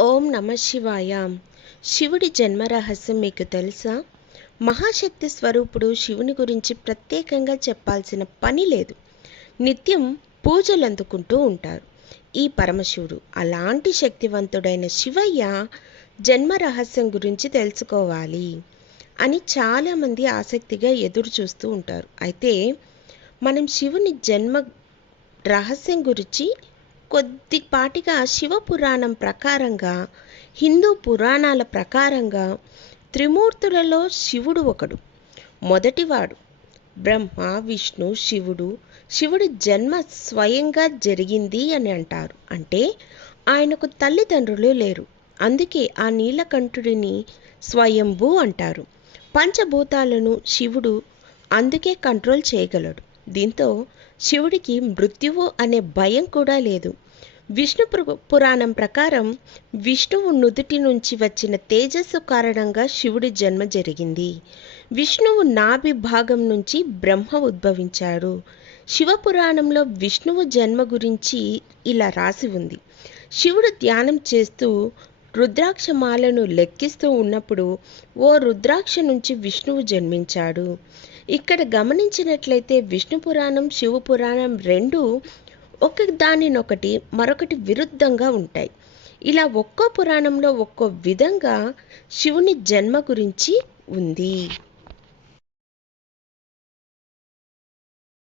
ఓం నమ శివాయ. శివుడి జన్మ రహస్యం మీకు తెలుసా? మహాశక్తి స్వరూపుడు శివుని గురించి ప్రత్యేకంగా చెప్పాల్సిన పని లేదు. నిత్యం పూజలు అందుకుంటూ ఉంటారు ఈ పరమశివుడు. అలాంటి శక్తివంతుడైన శివయ్య జన్మ రహస్యం గురించి తెలుసుకోవాలి అని చాలామంది ఆసక్తిగా ఎదురు చూస్తూ ఉంటారు. అయితే మనం శివుని జన్మ రహస్యం గురించి కొద్దిపాటిగా శివపురాణం ప్రకారంగా, హిందూ పురాణాల ప్రకారంగా త్రిమూర్తులలో శివుడు ఒకడు. మొదటివాడు బ్రహ్మ, విష్ణు, శివుడు. శివుడి జన్మ స్వయంగా జరిగింది అని అంటారు. అంటే ఆయనకు తల్లిదండ్రులు లేరు. అందుకే ఆ నీలకంఠుడిని స్వయంభూ అంటారు. పంచభూతాలను శివుడు అందుకే కంట్రోల్ చేయగలడు. దీంతో శివుడికి మృత్యువు అనే భయం కూడా లేదు. విష్ణు పురాణం ప్రకారం విష్ణువు నుదుటి నుంచి వచ్చిన తేజస్సు కారణంగా శివుడి జన్మ జరిగింది. విష్ణువు నాభి భాగం నుంచి బ్రహ్మ ఉద్భవించాడు. శివపురాణంలో విష్ణువు జన్మ గురించి ఇలా రాసి ఉంది. శివుడు ధ్యానం చేస్తూ రుద్రాక్షమాలను లెక్కిస్తూ ఉన్నప్పుడు ఓ రుద్రాక్ష నుంచి విష్ణువు జన్మించాడు. ఇక్కడ గమనించినట్లయితే విష్ణు పురాణం, శివపురాణం రెండు ఒకదానినొకటి మరొకటి విరుద్ధంగా ఉంటాయి. ఇలా ఒక్కో పురాణంలో ఒక్కో విధంగా శివుని జన్మ గురించి ఉంది.